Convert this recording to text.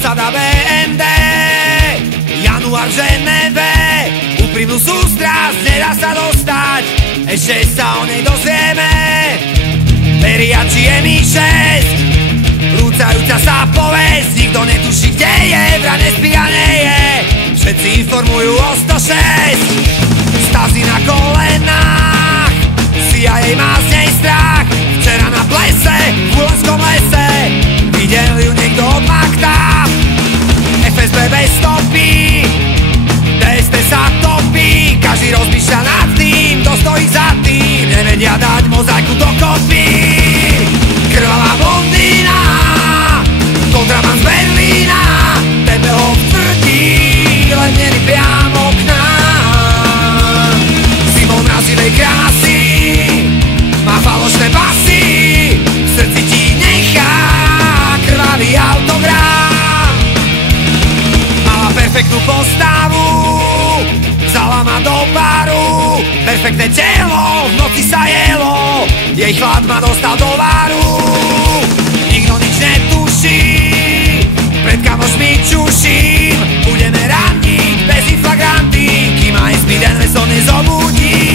Osada BND, január v Ženeve, úprimnú sústrasť nedá sa dostať, ešte sa o nej dozvieme. Veriači je Mi-6, rúcajúca sa povesť, nikto netuší, kde je, vraj nespí a nie je. Všetci informujú o 106, Stasi na kolenách, CIA má z nej strach. Včera na plese, v Bulonskom lese, videl ju niekto od Machta. FSB bez stopy, DST sa topí, každý rozmýšľa nad tým, kto stojí za tým, nevedia dať mozaiku dokopy. Krvavá blondína, kontraband z Berlína, tebe ho vtvrdí, len mierí priamo k nám. Simon mrazivej krásy, má falošné basy, v srdci ti nechá krvavý autogram. Mala perfektnú postavu, vzala ma do baru, perfektné telo, v noci sa jelo, jej chlad ma dostal do varu. Nikto nič netuší, pred kamošmi čuším, budeme raniť bez inflagranty, kým aj speed and nezobudí.